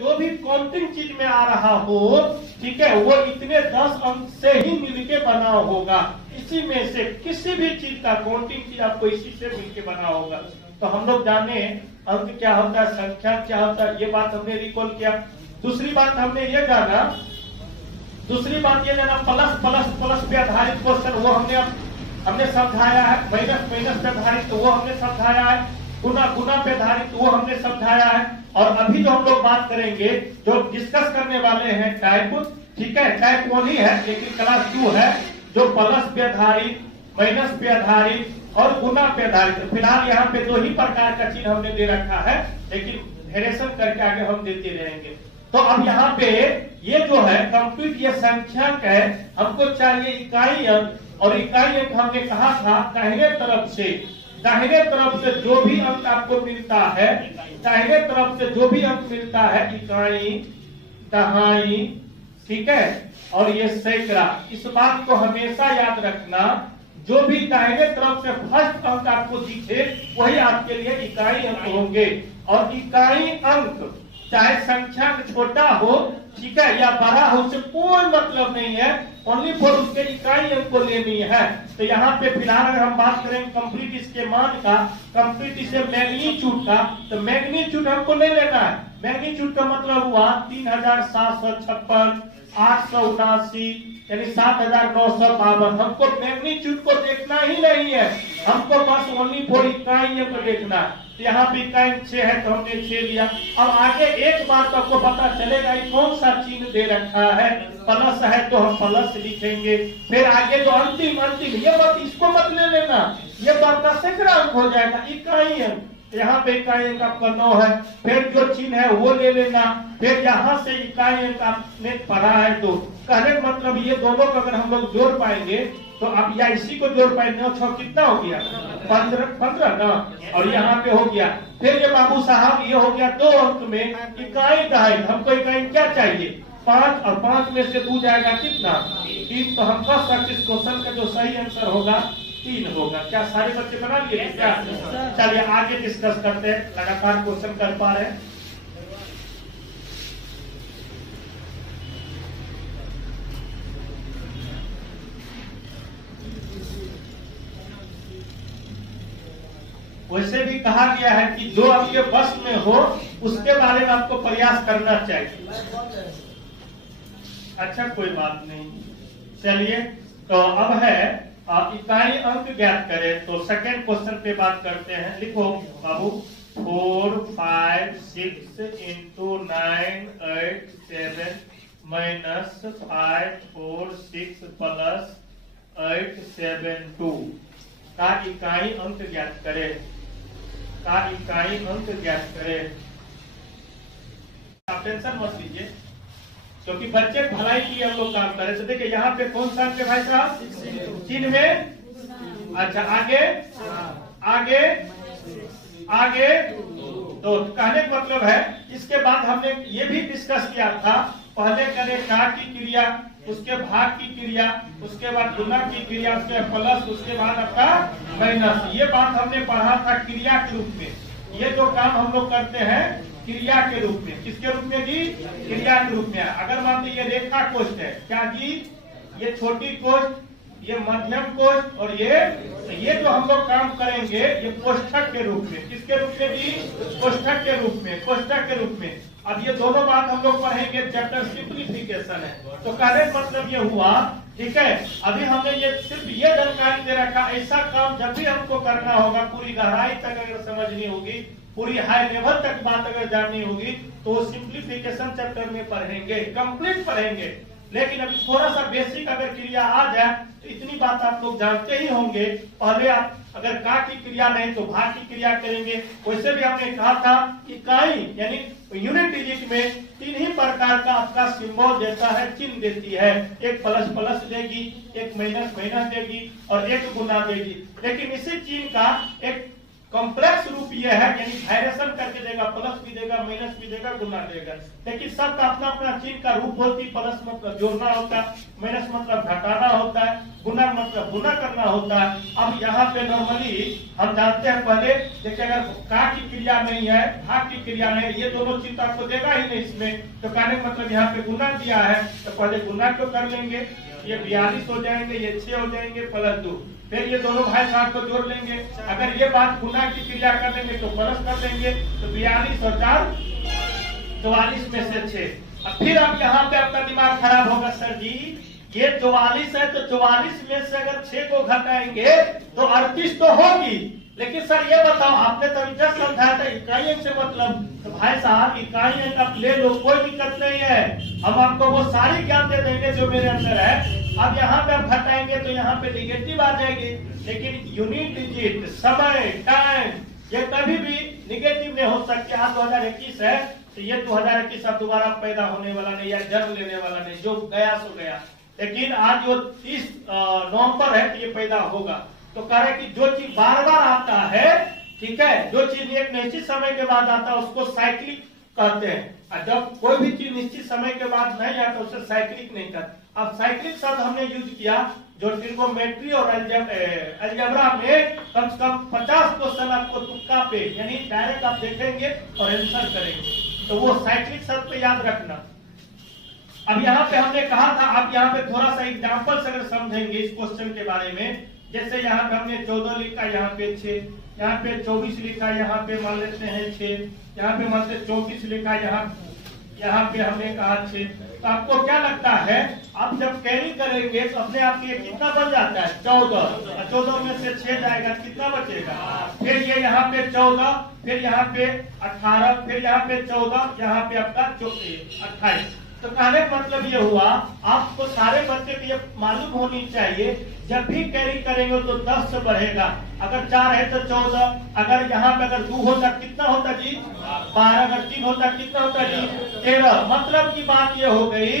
जो भी काउंटिंग चीज में आ रहा हो, ठीक है, वो इतने 10 अंक से ही मिलके बना होगा। इसी में से किसी भी चीज का काउंटिंग चीज आपको इसी से मिलके बना होगा। तो हम लोग जाने अंक क्या होता है, संख्या क्या होता है, ये बात हमने रिकॉल किया। दूसरी बात हमने ये जाना, प्लस प्लस प्लस पे आधारित क्वेश्चन वो हमने समझाया है। माइनस माइनस पे आधारित वो हमने समझाया है। गुना गुना पे आधारित वो हमने समझाया है। और अभी जो हम लोग बात करेंगे, जो डिस्कस करने वाले हैं टाइप, ठीक है, टाइप 1 ही है लेकिन क्लास 2 है, जो प्लस पे आधारित, माइनस पे आधारित और गुना पे आधारित। फिलहाल यहाँ पे 2 ही प्रकार का चिन्ह हमने दे रखा है, लेकिन वेरिएशन करके आगे हम देते रहेंगे। तो अब यहाँ पे ये जो है कंप्लीट ये संख्याक है, हमको चाहिए इकाई अंक। और इकाई अंक हमने कहा था दाहिने तरफ से जो भी अंक आपको मिलता है, दाहिने तरफ से जो भी अंक मिलता है, इकाई, दहाई, ठीक है, और ये सैकड़ा। इस बात को हमेशा याद रखना, जो भी दाहिने तरफ से फर्स्ट अंक आपको दिखे वही आपके लिए इकाई अंक होंगे। और इकाई अंक चाहे संख्या छोटा हो, ठीक है, या बड़ा हो, उससे कोई मतलब नहीं है, ओनली फॉर उसके इकाई अंक को लेनी है। तो यहाँ पे फिलहाल अगर हम बात करें कंप्लीट इसके मान का, कंप्लीट इसे मैग्नीट्यूड का, तो मैग्नीट्यूड हमको नहीं लेना है। मैग्नीट्यूड का मतलब हुआ 3756, 879, यानी 7952। हमको मैग्नीट्यूड को देखना ही नहीं है, हमको बस ओनली फॉर इकाई अंक देखना है। यहाँ पे इकाई 6 है तो हमने 6 लिया। अब आगे एक बात आपको पता चलेगा, कौन सा चिन्ह दे रखा है, प्लस है तो हम प्लस लिखेंगे। फिर आगे जो अंतिम ये बात इसको मत ले लेना, ये बात का सैकड़ा अंक हो जाएगा, इकाई अंक। यहाँ पे इकाई अंक आपका 9 है, फिर जो चिन्ह है वो ले लेना। फिर यहाँ से इकाई अंक आपने पढ़ा है, तो कहने का मतलब ये दोनों को अगर हम लोग जोड़ पाएंगे तो आप या इसी को जोड़ पाएंगे, 9 6 कितना हो गया, 15 ना, और यहाँ पे हो गया। फिर ये बाबू साहब ये हो गया 2 अंक में इकाई दहाई। हमको इकाई क्या चाहिए, 5, और 5 में से 2 जाएगा कितना, 3। तो हम कह सकते इस क्वेश्चन का जो सही आंसर होगा 3 होगा। क्या सारे बच्चे बना लिए क्या? चलिए आगे डिस्कस करते हैं, लगातार क्वेश्चन कर पा रहे हैं। वैसे भी कहा गया है कि जो आपके बस में हो उसके बारे में आपको प्रयास करना चाहिए। अच्छा कोई बात नहीं, चलिए तो अब है इकाई अंक ज्ञात करें। तो सेकंड क्वेश्चन पे बात करते हैं। लिखो बाबू, 4 5 6 into 9 8 7 minus 5 4 6 plus 8 7 2 का इकाई अंक ज्ञात करें, का इकाई अंक ज्ञात करें। आप टेंशन मत लीजिए, क्योंकि बच्चे भलाई की हम लोग काम करें। तो देखिए यहाँ पे कौन सा अंक है भाई साहब, चिन्ह में। अच्छा आगे आगे आगे, तो कहने का मतलब है, इसके बाद हमने ये भी डिस्कस किया था, पहले करें का की क्रिया, उसके भाग की क्रिया, उसके बाद गुना की क्रिया, उसके प्लस, उसके बाद आपका माइनस। ये बात हमने पढ़ा था क्रिया के रूप में। ये जो काम हम लोग करते हैं क्रिया के रूप में, किसके रूप में जी, क्रिया के रूप में। अगर मान लीजिए ये रेखा कोष्ठ है, क्या जी, ये छोटी कोष्ठ, ये मध्यम कोष्ठ, और ये जो हम लोग काम करेंगे ये कोष्ठक के रूप में। किसके रूप में जी, कोष्ठक के रूप में, कोष्ठक के रूप में। अब ये दोनों बात हम लोग पढ़ेंगे, चैप्टर सिंप्लीफिकेशन है। तो कहने का मतलब ये हुआ, ठीक है, अभी हमने ये सिर्फ ये जानकारी दे रखा, ऐसा काम जब भी हमको करना होगा, पूरी गहराई तक अगर समझनी होगी, पूरी हाई लेवल तक बात अगर जाननी होगी, तो सिंप्लीफिकेशन चैप्टर में पढ़ेंगे, कंप्लीट पढ़ेंगे। लेकिन अभी थोड़ा सा बेसिक अगर क्रिया आ जाए तो इतनी बात आप लोग जानते ही होंगे। पहले आप अगर का की क्रिया नहीं तो भाग की क्रिया करेंगे। वैसे भी हमने कहा था इकाई यानी यूनिट डिजिट में 3 ही प्रकार का आपका सिंबल देता है, चिन्ह देती है। एक प्लस प्लस देगी, एक माइनस माइनस देगी, और एक गुना देगी। लेकिन इसी चिन्ह का एक कॉम्प्लेक्स रूप ये है, यानी वायरेशन करके देगा, प्लस भी देगा, माइनस भी देगा, गुना देगा। लेकिन सबका अपना अपना चिन्ह का रूप होती है। प्लस मतलब जोड़ना होता है, माइनस मतलब घटाना होता है, गुना मतलब गुना करना होता है। अब यहाँ पे नॉर्मली हम जानते हैं, पहले देखिए अगर का की क्रिया नहीं है, भाग की क्रिया नहीं, ये दोनों चिन्ह आपको देगा ही नहीं इसमें, तो कहने मतलब यहाँ पे गुना दिया है तो पहले गुना को कर लेंगे, ये 42 हो जाएंगे, ये 6 हो जाएंगे प्लस 2, फिर ये दोनों भाई साहब को जोड़ लेंगे। अगर ये बात गुना की क्रिया कर लेंगे तो प्लस कर देंगे, तो 42 और 4 44 में से 6। अब फिर अब यहाँ पे आपका दिमाग खराब होगा, सर जी ये 44 है तो 44 में से अगर 6 को घटाएंगे तो 38 तो होगी। लेकिन सर ये बताओ, आपने तो जस्ट समझाया था इकाई अंक से मतलब, तो भाई साहब इकाई अंक आप ले लो, कोई दिक्कत नहीं है, हम आपको वो सारी ज्ञान दे देंगे जो मेरे अंदर है। अब यहाँ पे आप घटाएंगे तो यहाँ पे निगेटिव आ जाएगी, लेकिन यूनिट डिजिट, समय, टाइम ये कभी भी निगेटिव नहीं हो सकते। आज 2021 है तो ये 2021 अब दोबारा पैदा होने वाला नहीं या जन्म लेने वाला नहीं, जो गया सो गया। लेकिन आज जो 30 नवंबर है तो ये पैदा होगा। तो कह रहे कि जो चीज बार बार आता है, ठीक है, जो चीज एक निश्चित समय के बाद आता है उसको साइक्लिक कहते हैं, और जब कोई भी चीज निश्चित समय के बाद नहीं आता उसे साइक्लिक नहीं कहते। अब साइक्लिक शब्द हमने यूज किया जो ट्रिगोनोमेट्री और अलजेब्रा में कम से कम 50 क्वेश्चन आपको तुक्का पे यानी डायरेक्ट आप देखेंगे और आंसर करेंगे, तो वो साइक्लिक शब्द पे याद रखना। अब यहाँ पे हमने कहा था, आप यहाँ पे थोड़ा सा एग्जाम्पल अगर समझेंगे इस क्वेश्चन के बारे में, जैसे यहाँ पे हमने 14 लिखा, यहाँ पे 6, यहाँ पे 24 लिखा, यहाँ पे मान लेते हैं 6, यहाँ पे मान लेते 34 लिखा, यहाँ पे हमने कहा 6। तो आपको क्या लगता है, आप जब कैरी करेंगे तो अपने आप ये कितना बन जाता है 14, 14 में से 6 जाएगा कितना बचेगा, फिर ये यहाँ पे 14, फिर यहाँ पे 18, फिर यहाँ पे 14, यहाँ पे आपका 28। तो कहने का मतलब ये हुआ, आपको सारे बच्चे को ये मालूम होनी चाहिए, जब भी कैरी करेंगे तो 10 से बढ़ेगा। अगर 4 है तो 14, अगर यहाँ पे अगर 2 होता कितना होता जी 12, अगर 3 होता कितना होता जी 13। मतलब की बात ये हो गई,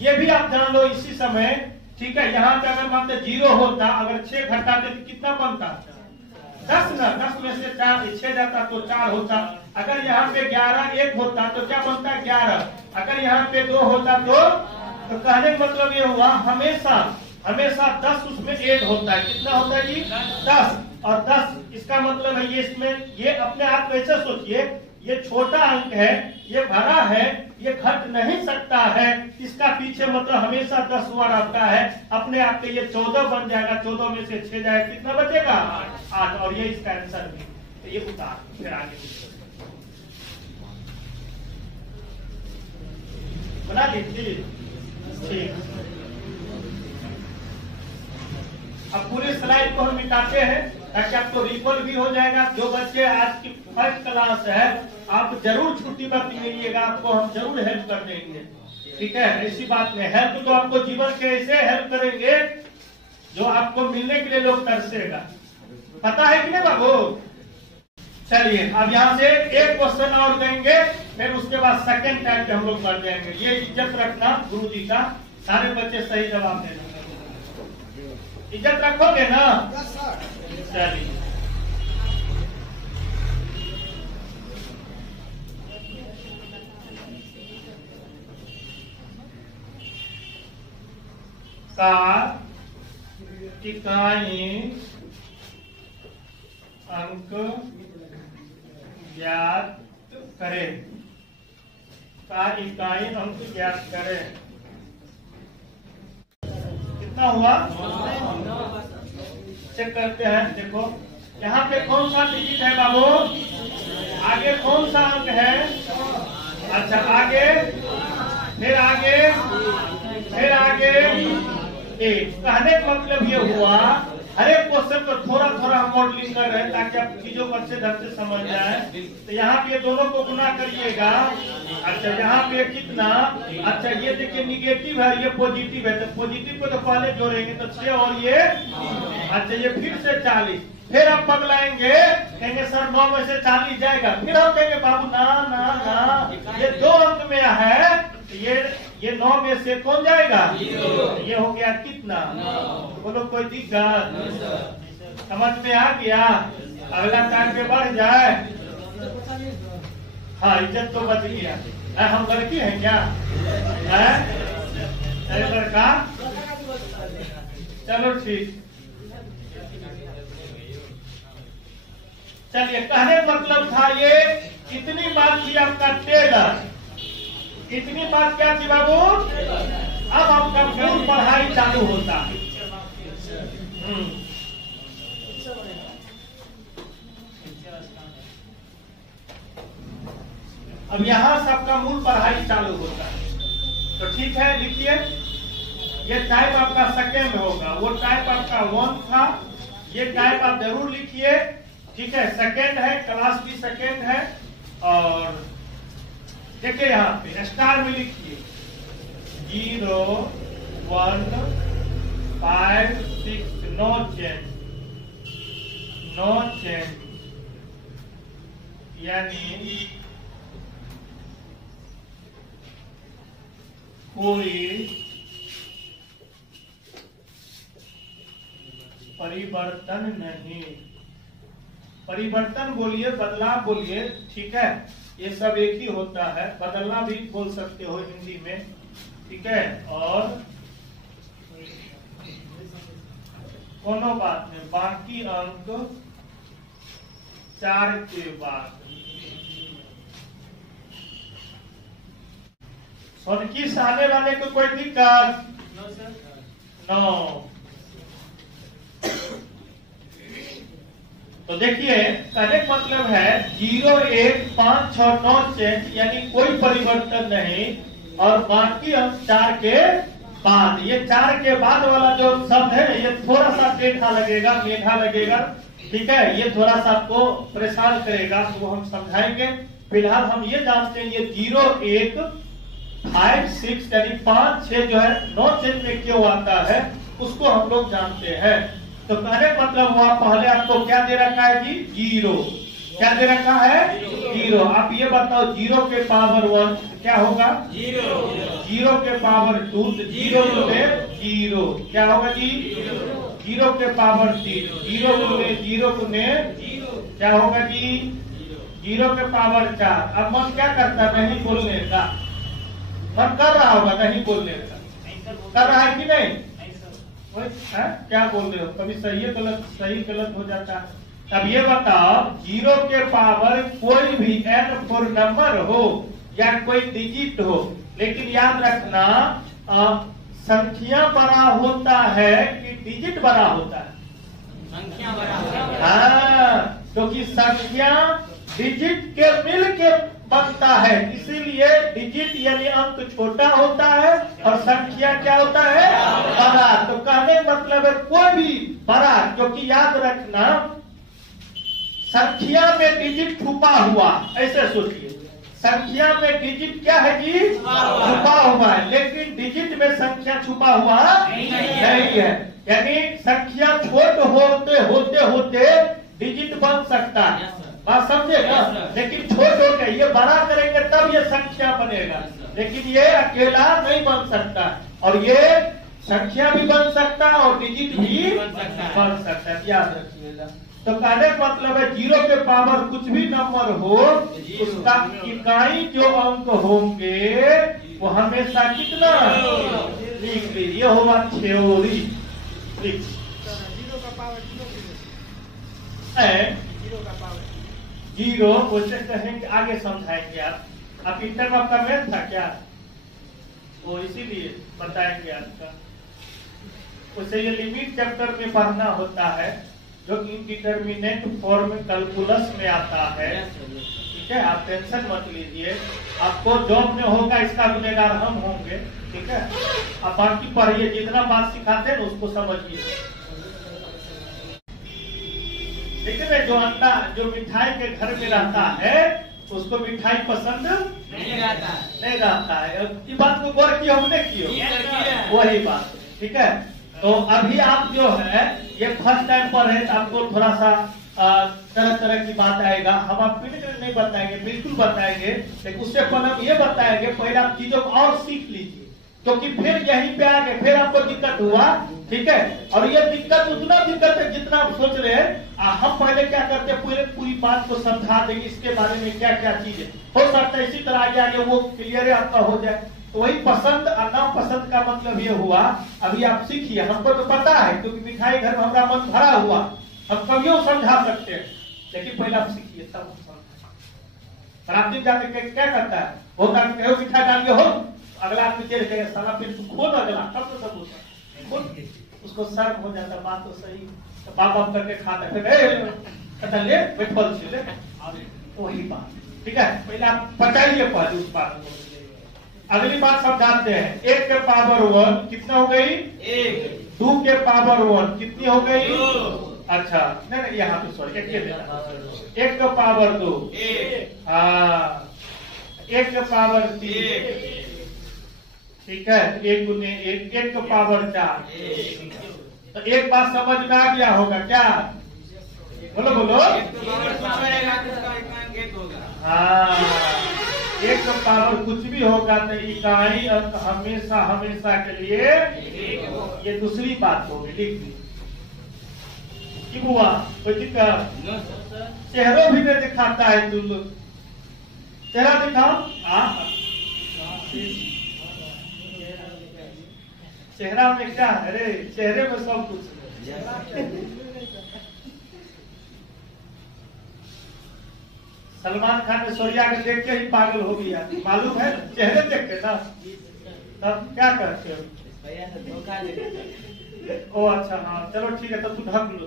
ये भी आप जान लो इसी समय, ठीक है। यहाँ पे अगर मान 0 होता, अगर 6 घटाते तो कितना बनता 10 ना, 10 में से 6 जाता तो 4 होता। अगर यहाँ पे 11 1 होता तो क्या बनता 11। अगर यहाँ पे 2 होता तो कहने का मतलब ये हुआ हमेशा 10 उसमें 8 होता है। कितना होता है जी 10, और 10 इसका मतलब है ये इसमें ये अपने आप को ऐसे सोचिए, ये छोटा अंक है, ये भरा है, ये घट नहीं सकता है, इसका पीछे मतलब हमेशा 10 हुआ रहता है। अपने आप के ये 14 बन जाएगा, 14 में से 6 जाएगा कितना बचेगा 8, और ये इसका आंसर भी। तो ये उतार फिर आगे बना लीजिए, ठीक। अब पूरे स्लाइड को हम मिटाते हैं ताकि आपको रिकॉल भी हो जाएगा। जो बच्चे आज की फर्स्ट क्लास है, आप जरूर छुट्टी पर मिलिएगा, आपको हम जरूर हेल्प कर देंगे, ठीक है। ऐसी बात नहीं, हेल्प तो आपको जीवन के ऐसे हेल्प करेंगे जो आपको मिलने के लिए लोग तरसेगा, पता है कि नहीं बाबू। चलिए अब यहाँ से एक क्वेश्चन और देंगे, फिर उसके बाद सेकंड टाइम पे हम लोग बढ़ जाएंगे। ये इज्जत रखना गुरु जी का, सारे बच्चे सही जवाब देना, इज्जत रखोगे ना। चलिए का इकाई अंक ज्ञात करें, का इकाई अंक ज्ञात करें। कितना हुआ चेक करते हैं। देखो यहाँ पे कौन सा डिजिट है बाबू, आगे कौन सा अंक है, अच्छा आगे, फिर आगे, फिर आगे 1। कहने का मतलब ये हुआ, हर एक क्वेश्चन को थोड़ा थोड़ा हम मॉडलिंग कर रहे हैं ताकि आप चीजों को अच्छे ढंग से समझ जाए। तो यहाँ पे दोनों को गुना करिएगा, अच्छा यहाँ पे कितना, अच्छा ये देखिए निगेटिव है, ये पॉजिटिव है, तो पॉजिटिव को तो पहले जोड़ेंगे तो 6 और ये, अच्छा ये फिर से 40। फिर आप बदलाएंगे, कहेंगे सर 9 में से 40 जाएगा, फिर हम कहेंगे बाबू ना ना ना, ये 2 अंक में है, ये 9 में से कौन जाएगा, ये हो गया कितना, बोलो कोई दिक्कत, समझ में आ गया। अगला टाइम पे बढ़ जाए। हाँ, इज्जत तो बच गया। हम लड़की हैं क्या? अरे लड़का, चलो ठीक। चलिए, कहने मतलब था ये इतनी बात की आपका टेलर, इतनी बात क्या थी बाबू? अब आपका मूल पढ़ाई चालू होता है। अब यहाँ सबका मूल पढ़ाई चालू होता है। तो ठीक है, लिखिए। ये टाइप आपका सेकेंड होगा, वो टाइप आपका 1 था। ये टाइप आप जरूर लिखिए, ठीक है। सेकेंड है, क्लास भी सेकेंड है। और देखिए यहाँ पे स्टार में लिखिए 0 1 5 6, नो चेंज, नो चेंज, यानी कोई परिवर्तन नहीं। परिवर्तन बोलिए, बदलाव बोलिए, ठीक है। ये सब एक ही होता है, बदलना भी बोल सकते हो हिंदी में, ठीक है। और कोनो बात नहीं, बाकी अंक 4 के बाद। सोनकी से आने वाले को कोई दिक्कत? नो। तो देखिए, कहने का मतलब है 0 1 5 6 9 चेंज, यानी कोई परिवर्तन नहीं। और बाकी अंक 4 के बाद। ये 4 के बाद वाला जो शब्द है, ये थोड़ा सा टेढ़ा लगेगा, मेढ़ा लगेगा, ठीक है। ये थोड़ा सा आपको परेशान करेगा, तो वो हम समझाएंगे। फिलहाल हम ये जानते हैं, ये 0 1 5 6 यानी 5 6 जो है 9 चेंज में क्यों आता है, उसको हम लोग जानते हैं। तो कहने मतलब हुआ, पहले आपको क्या दे रखा है जी? 0। क्या दे रखा है? 0। आप ये बताओ, 0 के पावर 1 क्या होगा? 0 के पावर 2, 0 गुने 0 क्या होगा जी? 0 के पावर 3, 0 गुने 0 गुने क्या होगा जी? 0 के पावर 4। अब मन क्या करता है? नहीं बोलने का मन कर रहा होगा, नहीं बोलने का कर रहा है कि नहीं? क्या बोल रहे हो? कभी सही है गलत, सही गलत हो जाता है। अब ये बताओ, 0 के पावर कोई भी n फोर नंबर हो या कोई डिजिट हो, लेकिन याद रखना संख्या बड़ा होता है कि डिजिट बड़ा होता है? संख्या बड़ा होता है। हाँ, क्योंकि संख्या डिजिट के मिल के बनता है, इसीलिए डिजिट यानी अंक छोटा होता है और संख्या क्या होता है? बड़ा। तो कहने मतलब है कोई भी बड़ा, क्योंकि याद रखना संख्या में डिजिट छुपा हुआ, ऐसे सोचिए। संख्या में डिजिट क्या है जी? छुपा हुआ है, लेकिन डिजिट में संख्या छुपा हुआ नहीं है। यानी संख्या छोटे होते होते होते डिजिट बन सकता है, बात समझे ना? लेकिन छोटे होके ये बड़ा करेंगे तब ये संख्या बनेगा, लेकिन ये अकेला नहीं बन सकता। और ये संख्या भी बन सकता है और डिजिट भी बन सकता है, याद रखिएगा। तो कहने का मतलब है 0 के पावर कुछ भी नंबर हो, उसका इकाई जो अंक होंगे वो हमेशा कितना लिख लीजिए, ये होगा थ्योरी। 0 उससे कहेंगे, आगे समझाएंगे। आप इंटर में आपका मैथ था क्या? वो इसीलिए बताएंगे आपका। उसे ये लिमिट चैप्टर में पढ़ना होता है, जो कि इंडिटरमिनेट फॉर्म कैलकुलस में आता है, ठीक है। आप टेंशन मत लीजिए, आपको जॉब में होगा इसका गुनेगार हम होंगे, ठीक है। आप बाकी पढ़िए, जितना बात सिखाते हैं उसको समझिए, ठीक है। जो अंडा जो मिठाई के घर में रहता है उसको मिठाई पसंद नहीं रहता है। ये बात को गौर की हमने की, वही बात, ठीक है। तो अभी आप जो है ये फर्स्ट टाइम पर है, तो आपको थोड़ा सा तरह तरह की बात आएगा। हम आपको नहीं बताएंगे, बिल्कुल बताएंगे, लेकिन उससे पहले हम ये बताएंगे, पहले आप चीजों को और सीख लीजिए, क्योंकि फिर यहीं पे आके फिर आपको दिक्कत हुआ ठीक है। और ये दिक्कत उतना दिक्कत है जितना आप सोच रहे हैं। हम पहले क्या करते हैं, पूरी बात को समझा देंगे, इसके बारे में क्या क्या चीज है, हो सकता है इसी तरह आगे आगे वो क्लियर आपका हो जाए। तो वही पसंद और नापसंद का मतलब ये हुआ, अभी आप सीखिए। हमको तो पता है क्योंकि मिठाई घर में हमारा मन भरा हुआ, हम कभियों समझा सकते हैं, लेकिन पहले आप सीखिए तब समझ। आप दिन जाते क्या करता है, होता है मिठाई डाल के हो, अगला आदमी देख देगा साला फिर तू खोल अगला, तब तो सब होता है, उसको शर्म हो जाता, बात तो सही, तो बाप बाप करके खाता फिर ले बैठल ले, वही बात। ठीक है, पहले आप पचाइए पहले उस बात को। अगली बात समझाते हैं, 1 के पावर 1 कितना हो गई, 1। 2 के पावर 1 कितनी हो गई, 2। अच्छा नहीं यहाँ पे सॉरी 1 के पावर 2, 1 के पावर 3, ठीक है, 1 गुने 1, 1 के पावर 4। तो एक बात समझ में आ गया होगा क्या, बोलो बोलो। हाँ, 1 का पावर कुछ भी होगा तो इकाई अंक हमेशा हमेशा के लिए, ये दूसरी बात होगी, लिख दी। हुआ कोई दिक्कत, चेहरों भी नहीं दिखाता है, तुम लोग चेहरा दिखाओ। चेहरा में क्या है रे, चेहरे में सब कुछ। सलमान खान ने सूर्या के देख के ही पागल हो गया, मालूम है, चेहरे देख के ना, तब क्या करते हो? ओ अच्छा हाँ चलो ठीक है, तब तू ढक लो।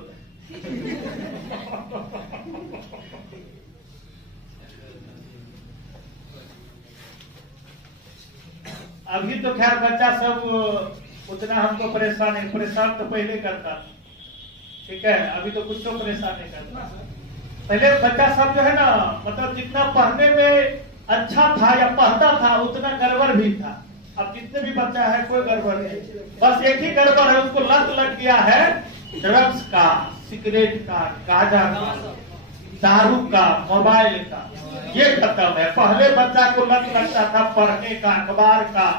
अभी तो खैर बच्चा सब उतना हमको परेशान है, परेशान तो पहले करता, ठीक है, अभी तो कुछ तो परेशान नहीं करता। पहले बच्चा सब जो है ना, मतलब जितना पढ़ने में अच्छा था या पढ़ता था उतना गड़बड़ भी था। अब जितने भी बच्चा है कोई गड़बड़ नहीं, बस एक ही गड़बड़ है, उसको लत लग गया है ड्रग्स का, सिगरेट का, गांजा का, दारू का, मोबाइल का, ये खत्म है। पहले बच्चा को लत लगता था पढ़ने का, अखबार का,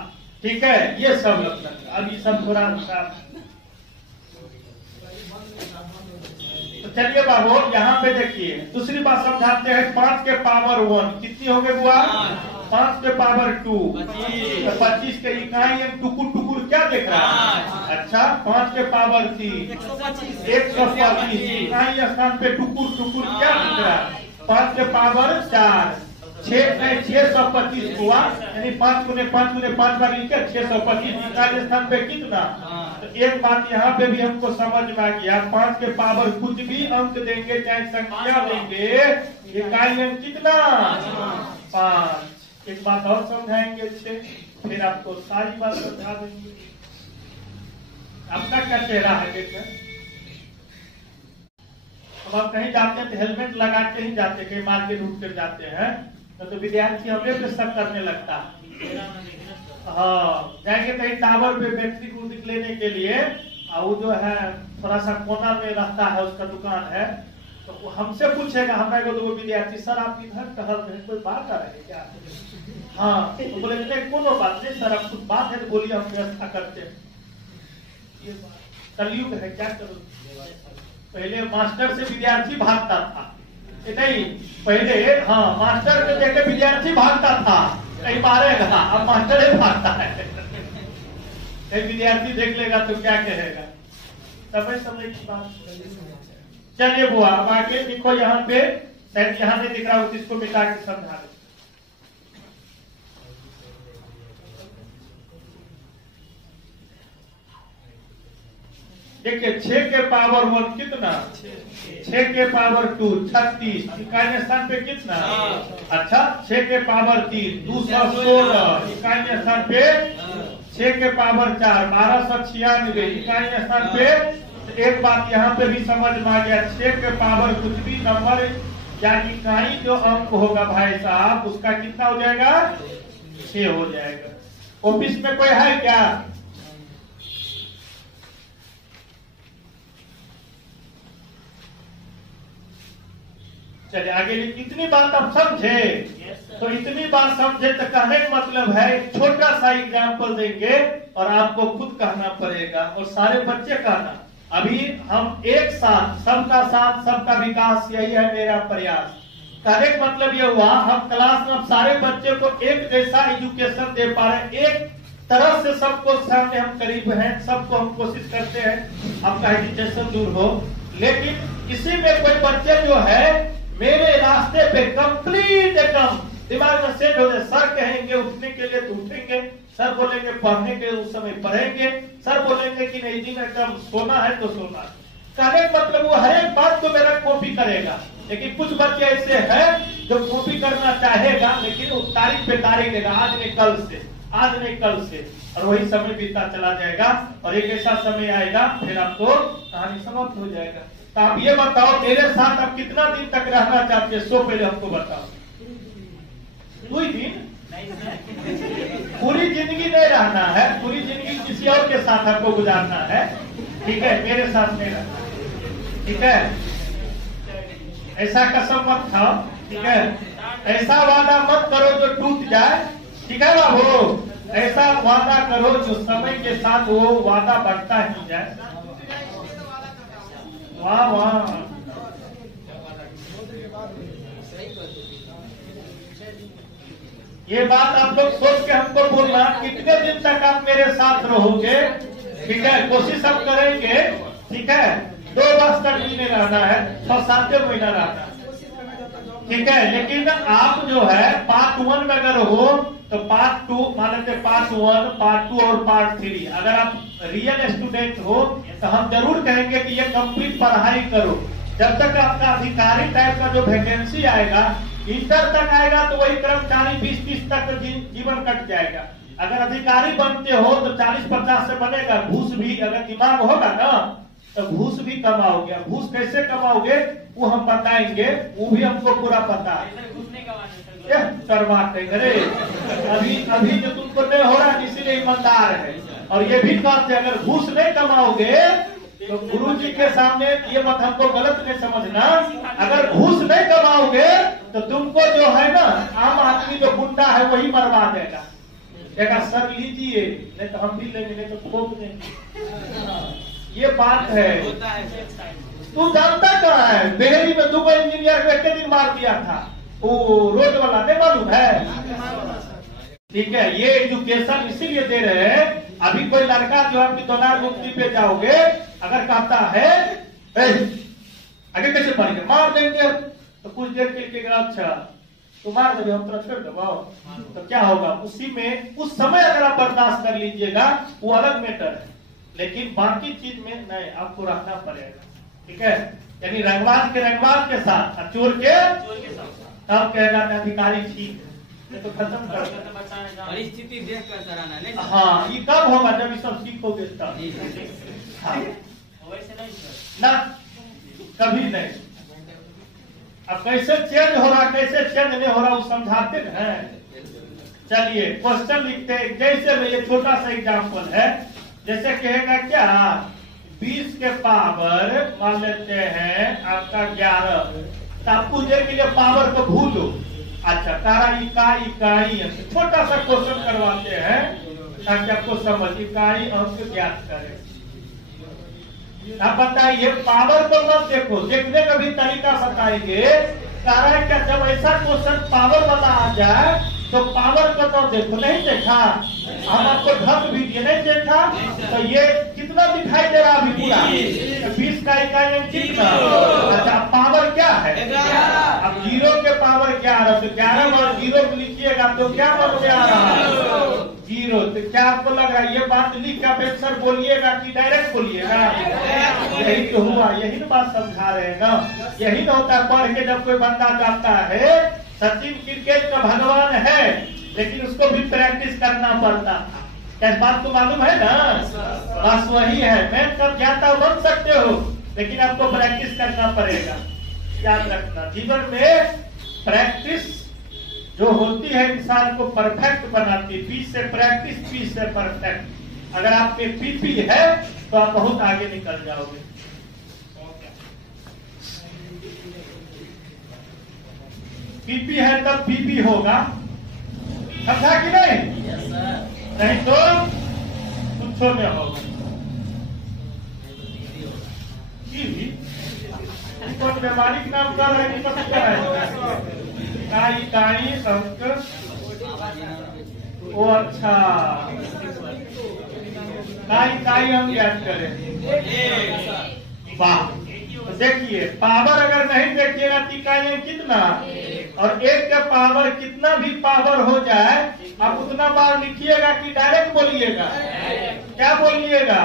ठीक है, ये सब लत लगता, अब ये सब थोड़ा तो चलिए बाबू यहाँ पे देखिए, दूसरी बात समझाते हैं। 5 के पावर 1 कितनी हो गई बुआ, 5 के पावर 2, 25 के इकाई टुकुर टुकुर क्या देख रहा है, अच्छा 5 के पावर 3, 125 इकाई स्थान पे टुकुर टुकुर क्या दिख रहा है, 5 के पावर 4, 625 हुआ, यानी 5 गुने 5 बार लिखे 625 इकाई स्थान पे कितना। तो एक बात यहाँ पे भी हमको समझ में आ गया, 5 के पावर कुछ भी अंक देंगे चाहे संख्या देंगे, इकाई अंक कितना, 5। एक बात और समझाएंगे 6, फिर आपको सारी बात समझा देंगे। आपका क्या चेहरा है देखकर, अब आप कहीं जाते हैं तो हेलमेट लगा के ही जाते, कहीं मार्केट उठ कर जाते हैं तो विद्यार्थी हमें पे शक करने लगता है। हाँ, जाएंगे कहीं टावर पे बैटरी को लेने के लिए, और वो जो है थोड़ा सा कोना में रहता है, उसका दुकान है, तो वो हमसे पूछेगा, हमारे को विद्यार्थी, सर आप इधर टहल रहे कोई बात आ रही है क्या? हाँ, तो बोले नहीं कोनो बात नहीं सर, आप कुछ बात है तो बोलिए, हम व्यवस्था करते हैं। ये कलयुग है, क्या करो। पहले मास्टर से विद्यार्थी भागता था, नहीं पहले हाँ मास्टर को देख के विद्यार्थी भागता था, कहीं मारेगा, अब मास्टर ही भागता है। एक विद्यार्थी देख लेगा तो क्या कहेगा, समझ की बात। चलिए बुआ अब आगे लिखो, यहाँ पे शायद यहाँ नहीं दिख रहा हो, इसको मिटा के समझा दो। देखिए 6 के पावर 1 कितना, 6 के पावर 2 36, इकाई स्थान पे कितना, अच्छा 6 के पावर 3 216, इकाई स्थान पे 6 के पावर 4 1296, इकाई स्थान पे। एक बात यहाँ पे भी समझ में आ गया, 6 के पावर कुछ भी नंबर या इकाई जो अंक होगा भाई साहब, उसका कितना हो जाएगा, 6 हो जाएगा। ऑफिस में कोई है क्या, चलिए आगे, इतनी बात आप समझे? तो इतनी बात समझे तो कहने का मतलब है एक छोटा सा एग्जाम्पल देंगे और आपको खुद कहना पड़ेगा और सारे बच्चे कहना। अभी हम एक साथ सबका विकास, यही है मेरा प्रयास। कहने का मतलब ये हुआ हम क्लास में सारे बच्चे को एक जैसा एजुकेशन दे पा रहे, एक तरह से सबको सामने हम करीब हैं, सबको हम कोशिश करते हैं आपका एजुकेशन दूर हो। लेकिन इसी में कोई बच्चे जो है मेरे रास्ते पे कंप्लीट एकदम दिमाग में सेट हो जाए, सर कहेंगे उठने के लिए तो उठेंगे, सर बोलेंगे पढ़ने के उस समय पढ़ेंगे, सर बोलेंगे कि नहीं जी एकदम सोना है तो सोना। कहने का मतलब वो हर एक बात को मेरा कॉपी करेगा। लेकिन कुछ बच्चे ऐसे हैं जो कॉपी करना चाहेगा लेकिन वो तारीख पे तारीख देगा, आज नहीं कल से, और वही समय बीतता चला जाएगा और एक ऐसा समय आएगा फिर आपको कहानी समाप्त हो जाएगा। तो आप ये बताओ मेरे साथ आप कितना दिन तक रहना चाहते हैं? सो पहले हमको बताओ। 2 दिन? पूरी जिंदगी नहीं रहना है, पूरी जिंदगी किसी और के साथ आपको गुजारना है, ठीक है? मेरे साथ नहीं रहना, ठीक है? ऐसा कसम मत खाओ, ठीक है? ऐसा वादा मत करो जो टूट जाए, ठीक है बाबू? ऐसा वादा करो जो समय के साथ वो वादा बढ़ता ही जाए। वाह वाह, ये बात आप लोग सोच के हमको बोलना कितने दिन तक आप मेरे साथ रहोगे, ठीक है? कोशिश हम करेंगे, ठीक है? 2 वर्ष तक भी नहीं रहना है, 6-7 महीना रहना है, ठीक है? लेकिन आप जो है पार्ट 1 में अगर हो तो पार्ट 2 मान लेते, पार्ट 1, पार्ट 2 और पार्ट 3। अगर आप रियल स्टूडेंट हो तो हम जरूर कहेंगे कि ये कंप्लीट पढ़ाई करो। जब तक आपका अधिकारी टाइप का जो वैकेंसी आएगा, इंटर तक आएगा तो वही कर्मचारी 20-30 तक जीवन कट जाएगा। अगर अधिकारी बनते हो तो 40-50 से बनेगा। घूस भी अगर दिमाग होगा ना तो घूस भी कमाओगे। घूस कैसे कमाओगे वो हम बताएंगे, वो भी हमको पूरा पता है। अरे अभी जो तुमको नहीं हो रहा इसीलिए ईमानदार है। और ये भी बात है अगर घूस नहीं कमाओगे तो गुरुजी के सामने ये मत हमको गलत नहीं समझना, अगर घूस नहीं कमाओगे तो तुमको जो है ना आम आदमी जो गुंडा है वही मरवा देगा, कहगा सर लीजिए, नहीं तो हम भी लेंगे, नहीं तो ठोक देंगे। ये बात है। तू जानता कहाँ है? बेहरी में 2 इंजीनियर को एक दिन मार दिया था, वो रोड वाला, नहीं मालूम है? ठीक है, ये एजुकेशन इसीलिए दे रहे हैं। अभी कोई लड़का जो आपकी दोनार मुक्ति पे जाओगे अगर कहता है आगे कैसे पढ़ेंगे, मार देंगे, तो कुछ देर के लिए अच्छा तो मार देंगे, हम तरह छोड़ दबाओ, तो क्या होगा? उसी में उस समय अगर आप बर्दाश्त कर लीजिएगा वो अलग मैटर है, लेकिन बाकी चीज में नहीं, आपको रहना पड़ेगा, ठीक है? यानी रंगबाज के साथ और चोर के तब कहेगा अधिकारी ठीक है, तो खत्म कर परिस्थिति देख कर कराना नहीं। हाँ, ये कब होगा? जब ये सब सीखोगे तब। हाँ, ना कभी नहीं। अब कैसे चेंज हो रहा कैसे चेंज नहीं हो रहा वो समझाते हैं। चलिए क्वेश्चन लिखते हैं। जैसे में ये छोटा सा एग्जाम्पल है, जैसे कहेगा क्या 20 के पावर मान लेते हैं आपका 11, तो आप कुछ देर के लिए पावर को भूलो। अच्छा, तारा इकाई छोटा सा क्वेश्चन करवाते हैं ताकि आपको समझ इकाई अंक ज्ञात करें। आप बताइए, पावर को मत देखो, देखने का भी तरीका बताएंगे। तारा क्या जब ऐसा क्वेश्चन पावर वाला आ जाए तो पावर को तो देखो, नहीं देखा? हम आपको ढक भी दिए, नहीं देखा? तो ये कितना दिखाई दे रहा अभी पूरा? 20 का इकाई कितना? अच्छा, पावर क्या है? अब 0 के पावर 11, तो 11 और 0 लिखिएगा तो क्या बन में आ रहा है? 0। तो क्या आपको लग रहा है ये बात लिख का आंसर बोलिएगा कि डायरेक्ट बोलिएगा? यही तो हुआ, यही तो बात समझा रहे हैं ना। यही तो होता है, पढ़ के जब कोई बंदा जाता है, सचिन क्रिकेट का भगवान है लेकिन उसको भी प्रैक्टिस करना पड़ता था। क्या बात तो मालूम है ना? बस वही है, मैथ का ज्ञाता बन सकते हो लेकिन आपको प्रैक्टिस करना पड़ेगा। याद रखना, जीवन में प्रैक्टिस जो होती है इंसान को परफेक्ट बनाती है। पी से प्रैक्टिस, पी से परफेक्ट। अगर आप में पी है तो आप बहुत आगे निकल जाओगे। पीपी है तब पीपी होगा, समझा कि नहीं? नहीं तो कुछ में होगा। कौन व्यावहारिक नाम कर रहे हैं? काई काई अंक। ओ अच्छा, काई काई हम ज्ञात करें। वाह, तो देखिए पावर अगर नहीं देखिएगा तो इकाई कितना, और एक का पावर कितना भी पावर हो जाए आप उतना बार लिखिएगा कि डायरेक्ट बोलिएगा? क्या बोलिएगा?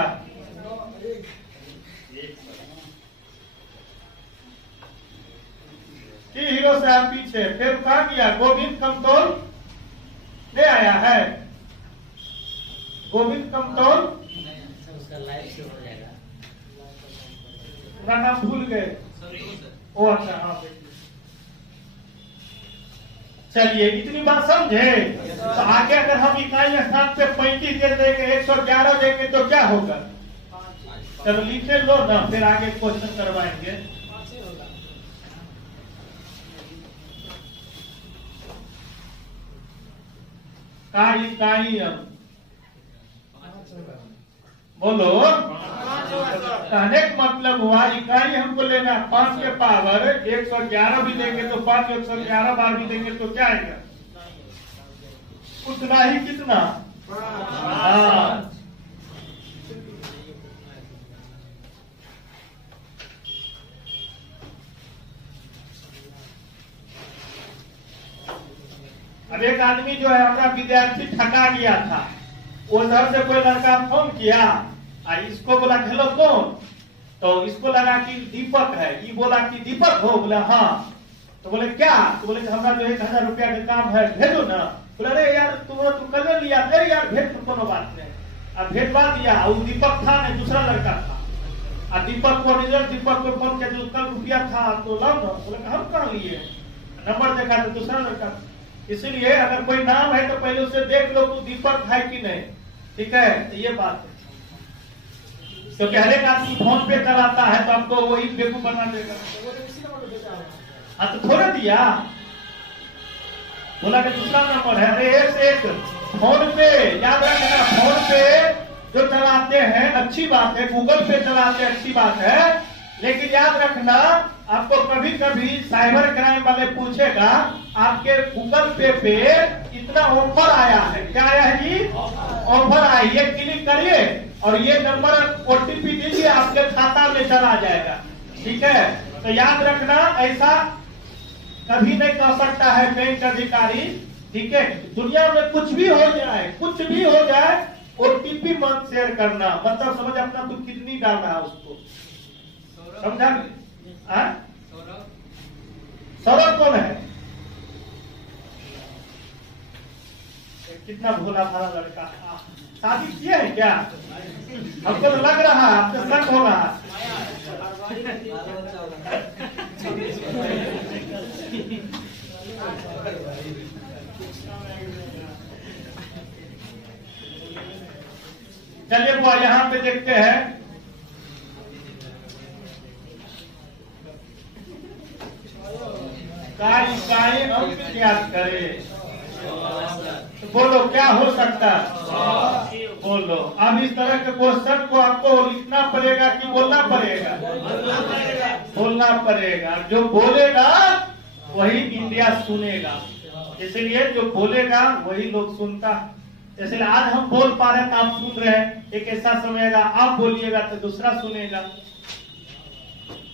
हीरो साहब पीछे, फिर कहा गया गोविंद कमतौल ले आया है। गोविंद कमतौल पूरा नाम भूल गए। ओ अच्छा, हाँ चलिए इतनी बात समझे। तो आगे अगर हम इकाई स्थान पे 35 दे देंगे, 111 देंगे तो क्या होगा? चलो लिखे लो ना, फिर आगे क्वेश्चन करवाएंगे। इकाई बोलो, कहने का मतलब हुआ इकाई हमको लेना 5 के पावर 111 भी देंगे तो 5 111 बार भी देंगे तो क्या आएगा? उतना ही कितना? हाँ। अब एक आदमी जो है अपना विद्यार्थी ठगा गया था, उधर से कोई लड़का फोन किया और इसको बोला हेलो कौन, तो इसको लगा कि दीपक है, ये बोला कि दीपक हो, बोला हाँ, तो बोले क्या, तो बोले हमारा जो 1000 रुपया के काम है भेजो ना। बोला अरे यार तुम कल लिया, अरे यार भेज तो कोनो बात नहीं। अब भेजवा दिया, वो दीपक था नहीं दूसरा लड़का था, और दीपक को रिजल्ट दीपक को फोन किया जो कल रुपया था तो लाओ ना, बोले हम कहाँ लिए, नंबर देखा तो दूसरा लड़का। इसलिए अगर कोई नाम है तो पहले उसे देख लो तो दीपक है कि नहीं, ठीक है? तो ये बात है। तो हर एक आदमी फोन पे चलाता है तो आपको वही बेवकूफ बना देगा। हाँ तो थोड़ा दिया, बोला कि दूसरा नंबर है। अरे एक फोन पे याद रखना, फोन पे जो चलाते हैं अच्छी बात है, गूगल पे चलाते हैं अच्छी बात है, लेकिन याद रखना आपको कभी कभी साइबर क्राइम वाले पूछेगा आपके गूगल पे इतना ऑफर आया है, क्या आया है जी? ऑफर आया, ये क्लिक करिए और ये नंबर ओटीपी दीजिए, आपके खाता में चला जाएगा, ठीक है? तो याद रखना ऐसा कभी नहीं कर सकता है बैंक अधिकारी, ठीक है? दुनिया में कुछ भी हो जाए ओटीपी मत शेयर करना, मतलब समझ अपना तू किडनी डाल रहा है उसको, समझा? सौरभ कौन है? कितना भोला भाला लड़का, शादी किए है क्या? हमको तो लग रहा है आपसे शक हो रहा है। चलिए वो यहाँ पे देखते हैं, इकाई अंक ज्ञात करे। तो बोलो क्या हो सकता है? बोलो। अब इस तरह के क्वेश्चन को आपको लिखना पड़ेगा कि बोलना पड़ेगा? बोलना पड़ेगा। जो बोलेगा वही इंडिया सुनेगा, इसलिए जो बोलेगा वही लोग सुनता है। इसलिए आज हम बोल पा रहे हैं तो आप सुन रहे हैं, एक ऐसा समय आएगा आप बोलिएगा तो दूसरा सुनेगा।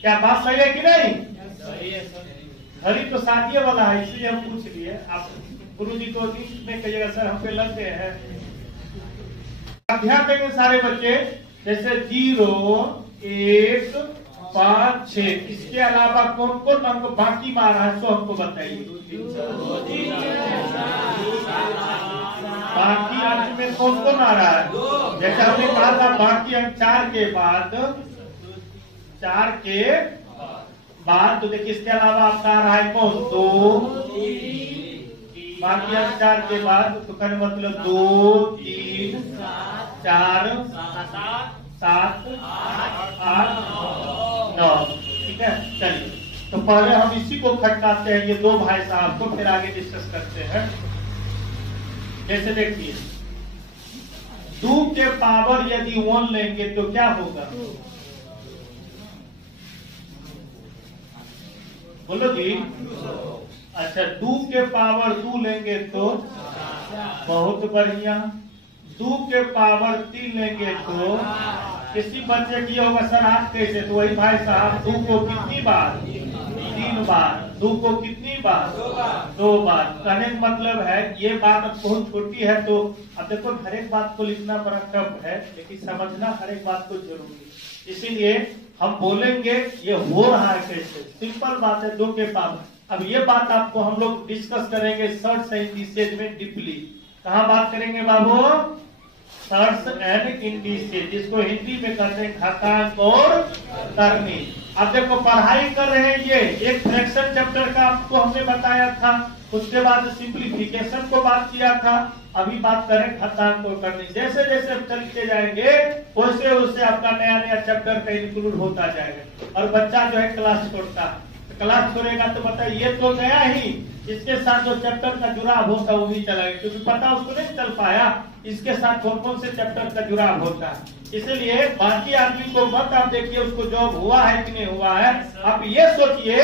क्या बात सही है कि नहीं? सही है सर। घड़ी तो शादी वाला है इसलिए हम पूछ लिए। आप गुरु जी को में कहिएगा सर हम पे लग गए हैं। ध्यान देंगे सारे बच्चे, जैसे 0 1 5 6, इसके अलावा कौन कौन अंक बाकी मारा है सो हमको बताइए। बाकी अंक में कौन कौन आ रहा है? जैसे हमने कहा था बाकी अंक 4 के बाद तो देखिए इसके अलावा आपका आ रहा है कौन? 2 बाकी अंक 4 के बाद तो कहने मतलब 2 3 4 7 8 9, ठीक है? चलिए तो पहले हम इसी को खटकाते हैं, ये दो भाई साहब को, फिर आगे डिस्कस करते हैं। जैसे देखिए 2 के पावर यदि 1 लेंगे तो क्या होगा, बोलो जी। अच्छा 2 के पावर 2 लेंगे तो बहुत बढ़िया। 2 के पावर 3 लेंगे तो किसी बच्चे की होगा सर 8 कैसे, तो वही भाई साहब 2 को कितनी बार, 3 बार। 2 को कितनी बार, 2 बार। कहने का मतलब है ये बात अब बहुत छोटी है, तो अब देखो हर एक बात को लिखना बड़ा टफ है, लेकिन समझना हर एक बात को जरूरी। इसीलिए हम बोलेंगे ये हो रहा है कैसे, सिंपल बात है 2 के पावर। अब ये बात आपको हम लोग डिस्कस करेंगे सर्ट्स एंड इंडिसेज में डीपली। कहाँ बात करेंगे बाबू, सर्ट्स एंड इंडिसेज, जिसको हिंदी में कहते हैं घातांक और करनी। अब देखो पढ़ाई कर रहे हैं, ये एक फ्रैक्शन चैप्टर का आपको हमने बताया था, उसके बाद सिंप्लीफिकेशन को बात किया था, अभी बात करें घातांक और करनी। जैसे जैसे चलते जाएंगे वैसे वैसे आपका नया नया चैप्टर का इंक्लूड होता जाएगा। और बच्चा जो है क्लास छोड़ता है, क्लास छोड़ेगा तो बताइए ये तो गया ही, इसके साथ जो चैप्टर का जुड़ाव होता है वो भी चला गया, क्योंकि पता उसको नहीं चल पाया इसके साथ कौन कौन से चैप्टर का जुड़ाव होता है। इसलिए बाकी आदमी को मत आप देखिए उसको जॉब हुआ है कि नहीं हुआ है, आप ये सोचिए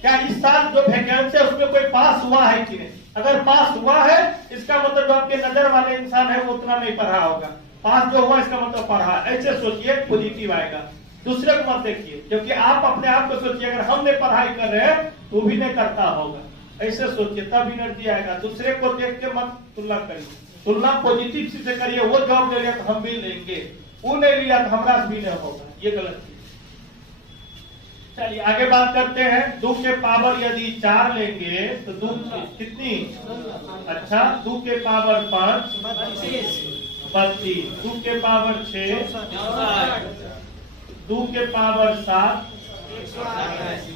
क्या इस साल जो वैकेंसी है उसमें कोई पास हुआ है कि नहीं। अगर पास हुआ है इसका मतलब जो आपके नजर वाले इंसान है वो उतना नहीं पढ़ा होगा, पास जो हुआ इसका मतलब पढ़ा। ऐसे सोचिए पॉजिटिव आएगा। दूसरे को मत देखिए, क्योंकि आप अपने आप को सोचिए अगर हमने पढ़ाई कर रहे हैं तो भी नहीं करता होगा, ऐसे सोचिए तब एनर्जी आएगा। दूसरे को देख के मत तुलना करिए, तुलना पॉजिटिव से करिए। वो जॉब ले लिया तो हम भी लेंगे, वो नहीं लिया तो हमारा भी नहीं होगा, ये गलत चीज। चलिए आगे बात करते हैं। 2 के पावर यदि 4 लेंगे तो 2 कितनी, अच्छा 2 के पावर 5 32, 2 के पावर 6 2 के पावर 7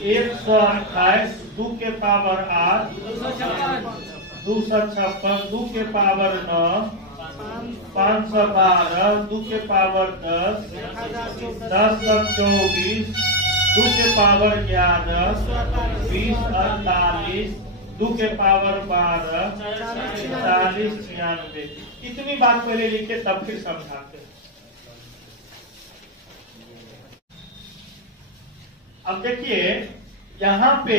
128, 2 के पावर 8 256, 2 के पावर 9 512, 2 के पावर 10 1024, 2 के पावर 11 20 48, 2 के पावर 12 40 96। इतनी बात पहले लिखे तब फिर समझाते हैं। अब देखिए यहाँ पे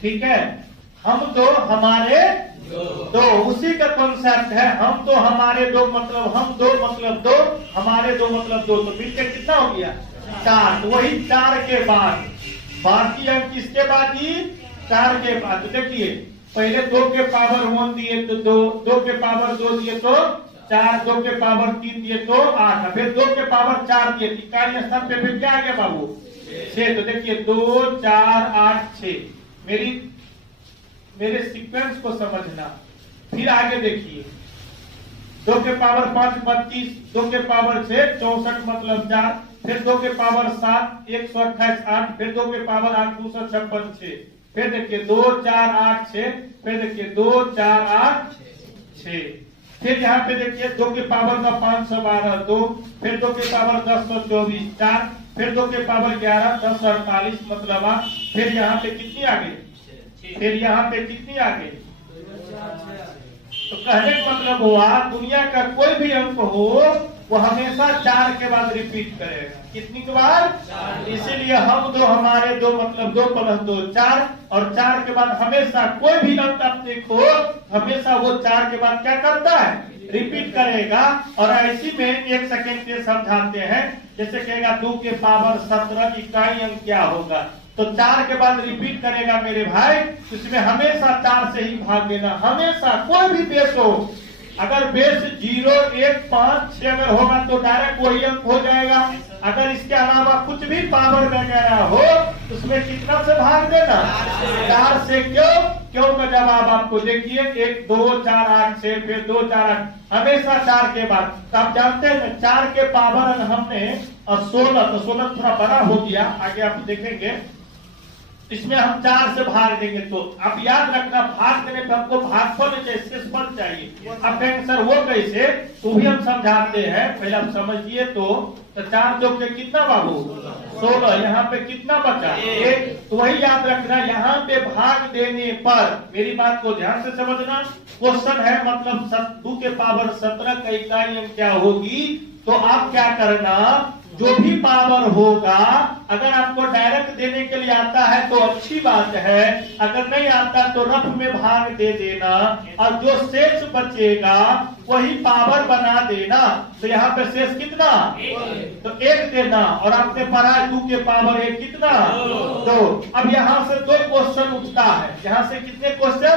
ठीक है, हम दो हमारे दो, उसी का कॉन्सेप्ट है। हम तो हमारे दो मतलब हम दो मतलब दो, हमारे दो मतलब दो, तो मिलकर कितना हो गया 4। तो वही 4 के बाद बाकी अंक किसके बाद ही 4 के बाद। तो देखिए पहले 2 के पावर 1 दिए तो 2, 2 के पावर 2 दिए तो 4, 2 के पावर 3 दिए तो 8, फिर 2 के पावर 4 दिए, इकाई स्थान पे फिर क्या आ गया बाबू 6। तो देखिए 2 4 8 6, मेरे सीक्वेंस को समझना। फिर आगे देखिए 2 के पावर 5 32, 2 के पावर 6 64 मतलब 4, फिर 2 के पावर 7 128 8, फिर 2 के पावर 8 256 6, फिर देखिए 2 4 8 6, फिर देखिए 2 4 8 6, फिर यहाँ पे देखिए 2 के पावर का 512 2, फिर 2 के पावर 10 124 4, फिर 2 के पावर 11 10 48 मतलब 8, फिर यहाँ पे कितनी आ गई, फिर यहाँ पे कितनी आ गई। तो कहने का मतलब हुआ दुनिया का कोई भी अंक हो वो हमेशा 4 के बाद रिपीट करेगा। कितनी के बाद, इसीलिए हम दो हमारे दो मतलब 2 + 2 4, और 4 के बाद हमेशा कोई भी अंक आप देखो हमेशा वो 4 के बाद क्या करता है, रिपीट करेगा। और ऐसी में 1 सेकेंड से समझाते हैं। जैसे कहेगा 2 के पावर 17 इकाई अंक क्या होगा, तो 4 के बाद रिपीट करेगा मेरे भाई, इसमें हमेशा 4 से ही भाग देना। हमेशा कोई भी बेस हो, अगर बेस 0 1 5 6 अगर होगा तो डायरेक्ट वही अंक हो जाएगा। अगर इसके अलावा कुछ भी पावर वगैरह हो उसमें कितना से भाग देना, 4 से। क्यों का जवाब आपको देखिए 1 2 4 8 6, फिर 2 4 8, हमेशा 4 के बाद। तो आप जानते हैं 4 के पावर हमने 16, तो 16 थोड़ा बड़ा हो गया, आगे आप देखेंगे इसमें हम 4 से भाग देंगे। तो आप याद रखना भाग देने पर हमको भागफल चाहिए, शेषफल चाहिए। अब कहेंगे सर वो कैसे, तो भी हम समझाते हैं, पहले आप समझिए। तो 4 2 के कितना बाबू 16। यहाँ पे कितना बचा? 1। तो वही याद रखना, यहाँ पे भाग देने पर, मेरी बात को ध्यान से समझना, क्वेश्चन है मतलब 2 के पावर 17 का इकाई अंक क्या होगी। तो आप क्या करना, जो भी पावर होगा, अगर आपको डायरेक्ट देने के लिए आता है तो अच्छी बात है, अगर नहीं आता तो रफ में भाग दे देना, और जो शेष बचेगा वही पावर बना देना। तो यहाँ पे शेष कितना? तो 1 देना, और आपने पढ़ा 2 के पावर 1 कितना? 2। अब यहाँ से 2 क्वेश्चन उठता है, यहाँ से कितने क्वेश्चन?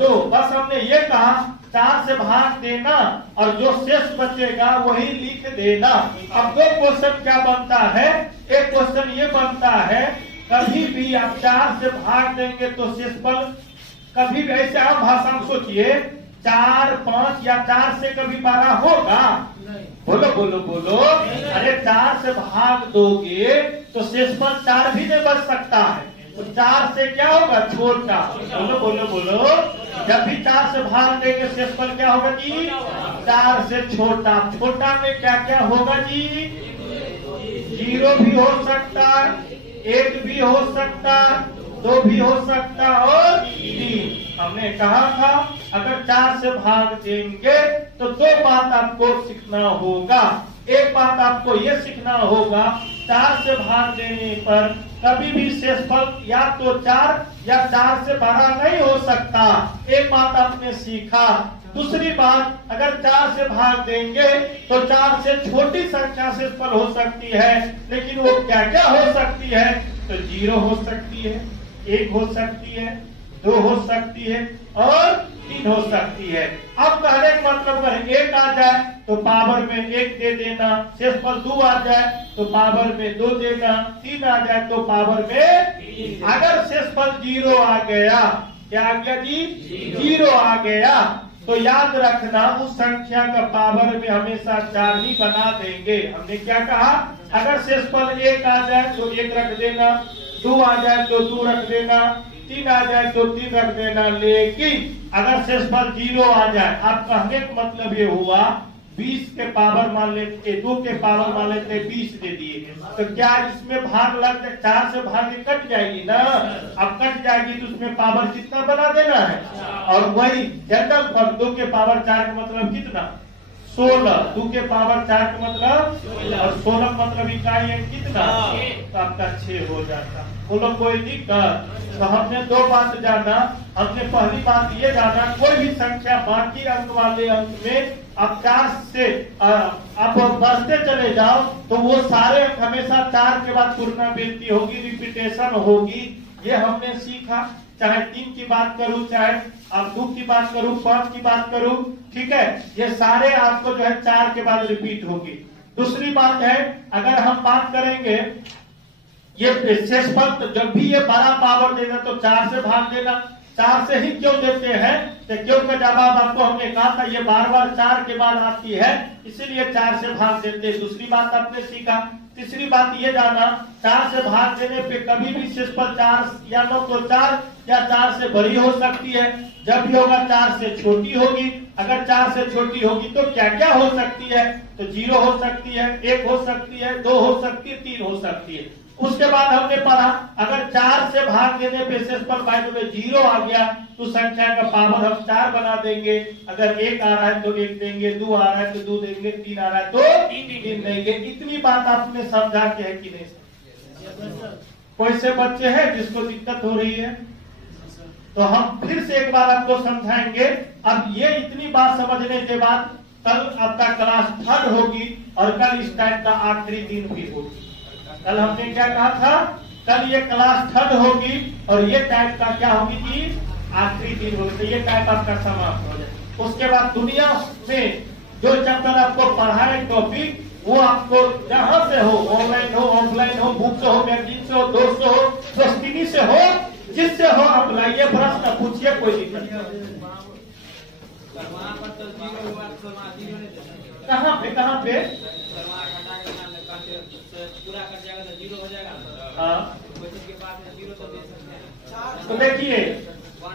2। बस हमने ये कहा 4 से भाग देना और जो शेष बचेगा वही लिख देना। अब 2 क्वेश्चन क्या बनता है? एक क्वेश्चन ये बनता है, कभी भी आप 4 से भाग देंगे तो शेषफल, कभी भी ऐसे आप भाषा में सोचिए, 4, 5 या 4 से कभी 12 होगा? बोलो बोलो बोलो। अरे 4 से भाग दोगे तो शेषफल 4 भी नहीं बच सकता है, तो 4 से क्या होगा? छोटा। बोलो बोलो बोलो। जब भी 4 से भाग देंगे शेषफल क्या होगा जी? 4 से छोटा। छोटा में क्या क्या होगा जी? 0 भी हो सकता, 1 भी हो सकता, 2 भी हो सकता और 3। हमने कहा था अगर 4 से भाग देंगे तो 2 बात आपको सीखना होगा। एक बात आपको ये सीखना होगा, 4 से भाग देने पर कभी भी शेषफल या तो 4 या 4 से 12 नहीं हो सकता। एक बात आपने सीखा। दूसरी बात, अगर 4 से भाग देंगे तो 4 से छोटी संख्या शेषफल हो सकती है, लेकिन वो क्या क्या हो सकती है? तो 0 हो सकती है, 1 हो सकती है, 2 हो सकती है और 3 हो सकती है। अब कहने का मतलब अगर 1 आ जाए तो पावर में 1 दे देना, शेषफल 2 आ जाए तो पावर में 2 देना, 3 आ जाए तो पावर में, अगर शेषफल 0 आ गया, क्या आ गया जी? 0 आ गया, तो याद रखना उस संख्या का पावर में हमेशा 4 ही बना देंगे। हमने क्या कहा? अगर शेषफल 1 आ जाए तो 1 रख देना, 2 आ जाए तो 2 रख देना, 3 आ जाए तो 3 रख देना। लेकिन अगर शेषफल 0 आ जाए, आप कहने का मतलब ये हुआ 20 के पावर मान लेते, 2 के पावर मान लेते 20 दे दिए, तो क्या इसमें भाग लग जाए? 4 से भाग कट जाएगी ना। अब कट जाएगी तो उसमें पावर कितना बना देना है? और वही जनरल पर 2 के पावर 4 का मतलब कितना? 16। 2 के पावर 4 का मतलब, और 16 मतलब इकाई अंक कितना? तो आपका 6 हो जाता। बोलो कोई दिक्कत? तो हमने 2 बात जाना। हमने पहली बात ये जाना, कोई भी संख्या बाकी अंक वाले अंक में आप 4 से आप बढ़ते चले जाओ तो वो सारे अंक हमेशा 4 के बाद पुनरावृत्ति होगी, रिपीटेशन होगी। ये हमने सीखा। चाहे 3 की बात करूं, चाहे आप 2 की बात करूं, 5 की बात करूं, ठीक है, ये सारे आपको जो है 4 के बाद रिपीट होगी। दूसरी बात है, अगर हम बात करेंगे ये शेषफल, तो जब भी ये बड़ा पावर देना तो 4 से भाग देना। 4 से ही क्यों देते हैं? तो क्यों का जवाब आपको हमने कहा था, ये बार बार 4 के बाद आती है, इसीलिए 4 से भाग देते हैं। दूसरी बात आपने सीखा। तीसरी बात ये जाना, 4 से भाग देने पे कभी भी शेषफल 4 या तो 4 या 4 से बड़ी हो सकती है, जब भी होगा 4 से छोटी होगी। अगर 4 से छोटी होगी तो क्या क्या हो सकती है? तो 0 हो सकती है, 1 हो सकती है, 2 हो सकती है, 3 हो सकती है। उसके बाद हमने पढ़ा, अगर 4 से भाग देने पे शेषफल बाय द वे 0 आ गया तो संख्या का पावर हम 4 बना देंगे। अगर 1 आ रहा है तो 1 देंगे, 2 आ रहा है तो 2 देंगे, 3 आ रहा है तो 3 देंगे। इतनी बात आपने समझा के है कि नहीं? कोई से बच्चे हैं जिसको दिक्कत हो रही है? तो हम फिर से एक बार आपको समझाएंगे। अब ये इतनी बात समझने के बाद कल आपका क्लास 3 होगी और कल इस टाइप का आखिरी दिन भी होगी। कल हमने क्या कहा था? कल ये क्लास 3 होगी और ये टाइप का क्या होगी जी? आखिरी दिन होगी। तो ये टाइप आपका समाप्त हो जाए। उसके बाद दुनिया में जो चैप्टर आपको पढ़ाए टॉपिक, वो आपको जहां से हो, ऑनलाइन हो, ऑफलाइन हो, बुक से हो, मैगजीन से हो, दोस्त से हो, दोस्ती से हो, जिससे हो आप लाइए, प्रश्न पूछिए, कोई दिक्कत नहीं। कहाँ पे कहाँ पे? पूरा कर जाएगा तो 0 हो जाएगा। हाँ, के बाद 0 तो दे सकते हैं। तो देखिए,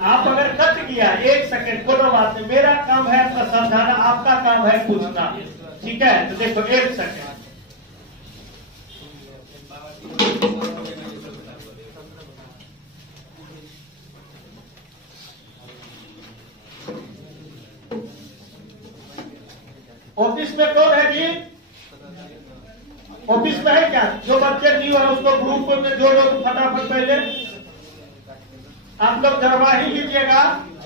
आप अगर कट गया 1 सेकंड, कोई बात नहीं, मेरा काम है आपका समझाना, आपका काम है पूछना, ठीक है? तो देखो 1 सेकंड। ऑफिस में कौन है जी? ऑफिस में है क्या? जो बच्चे न्यू है उसको ग्रुप में जोड़ो फटाफट। पहले आप लोग करवा ही लीजिएगा।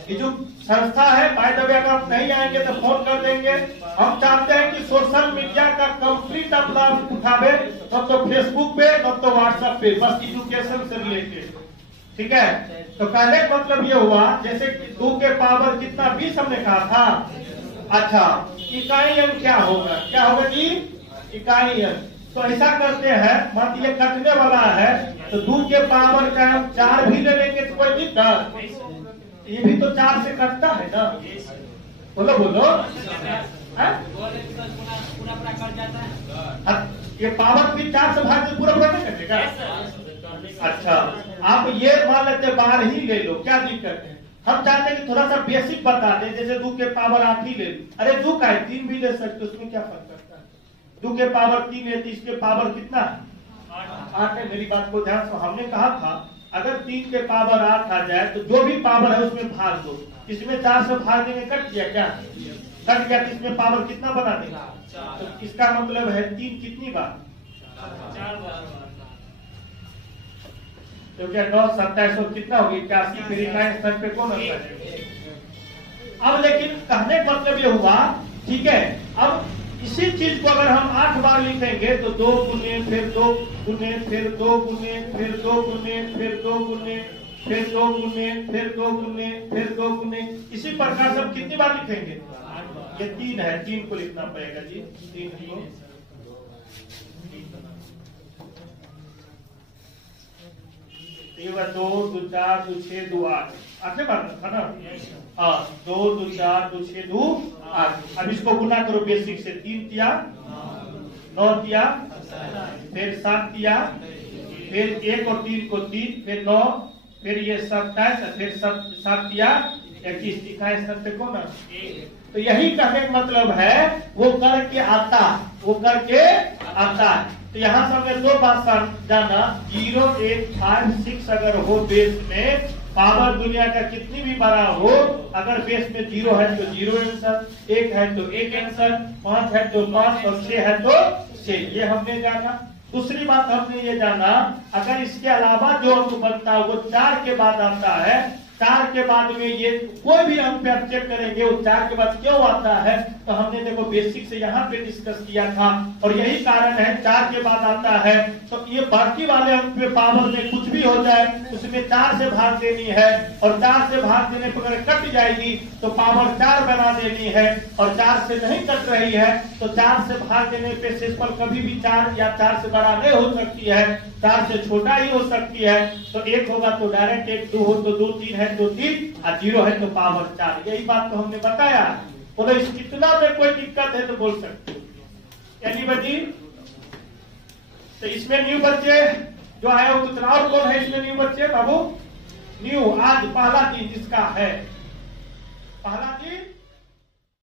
ये जो संस्था है, बाय द वे, अगर आप नहीं आएंगे तो फोन कर देंगे। हम चाहते हैं कि सोशल मीडिया का कंप्लीट अपना उठावे, तब तो फेसबुक पे, तब तो व्हाट्सएप पे, बस एजुकेशन से रिलेटेड। ठीक है, तो कहने का मतलब ये हुआ, जैसे कि 2 के पावर कितना 20 हमने कहा था। अच्छा, इकाई अंक क्या होगा? क्या होगा जी? इकाई अंक। तो ऐसा करते हैं, मान लीजिए कटने वाला है तो 2 के पावर का 4 भी ले लेंगे तो कोई दिक्कत? ये भी तो 4 से कटता है ना। बोलो बोलो। पूरा कट जाता है। ये पावर भी 4 से भाग पूरा नहीं कटेगा? अच्छा, आप ये मान लेते 12 ही ले लो, क्या दिक्कत है? हम चाहते हैं कि थोड़ा सा बेसिक बता दें, जैसे 2 के पावर 8 ही ले लो। अरे 2 का है 3 भी ले सकते, उसमें क्या फर्क पड़ता है? 2 के पावर 3 है तो इसके पावर कितना? 8 है। मेरी बात को ध्यान से, हमने कहा था अगर 3 के पावर 8 आ जाए तो जो भी पावर है उसमें भाग दो। इसमें 4 से भाग देंगे, कट गया क्या? कट गया, इसमें पावर कितना बना देगा? तो इसका मतलब है 3 कितनी बार? 4 बार। तो क्या 9 27 और कितना होगी? 81। फिर इकाई स्तर पे कौन आता है? अब लेकिन कहने का मतलब ये हुआ, ठीक है, अब इसी चीज को अगर हम 8 बार लिखेंगे तो 2 गुने, फिर 2 गुने, फिर 2 गुने, फिर 2 गुने, फिर 2 गुने, फिर 2 गुने, फिर 2 गुने, फिर 2 गुने, इसी प्रकार सब कितनी बार लिखेंगे? ये 3 है, 3 को लिखना पड़ेगा जी। 3 को 2 2 4 2 6 2 8 8 बार था ना? हाँ, 2 2 4 2 6 2 8। अब इसको गुना करो बेसिक से। 3 तिया 9 तिया, फिर 7 तिया, फिर 1 और 3 को 3, फिर 9, फिर ये 27, फिर 7 तिया 21। इकाई स्तर पे कौन है? तो यही कहने का मतलब है वो करके आता, वो करके आता है। तो यहाँ से हमने 2 बात जाना, 0 1 5 6 अगर हो बेस में, पावर दुनिया का कितनी भी बड़ा हो, अगर बेस में 0 है तो 0 आंसर, 1 है तो 1 आंसर, 5 है तो 5 और 6 है तो 6। ये हमने जाना। दूसरी बात हमने ये जाना, अगर इसके अलावा जो अंक बनता है वो 4 के बाद आता है, 4 के बाद में ये कोई भी अंक पे आप चेक करेंगे वो 4 के बाद क्यों आता है, तो हमने देखो बेसिक से यहाँ पे डिस्कस किया था, और यही कारण है 4 के बाद आता है। तो ये बाकी वाले अंक पे पावर में कुछ भी हो जाए उसमें 4 से भाग देनी है, और 4 से भाग देने पर अगर कट जाएगी तो पावर 4 बना देनी है, और 4 से नहीं कट रही है तो 4 से भाग देने पे शेषफल कभी भी 4 या 4 से बड़ा नहीं हो सकती है, 4 से छोटा ही हो सकती है। तो 1 होगा तो डायरेक्ट 1, 2 हो तो 2, 3 है तो 3, और 0 है तो पावर 4। यही बात तो हमने बताया। बोलो इस कितना में कोई दिक्कत है तो बोल सकते हो एनीबॉडी? तो इसमें न्यू बच्चे जो आया वो कितना, और कौन है इसमें न्यू बच्चे? बाबू न्यू आज पहला दिन जिसका है, पहला दिन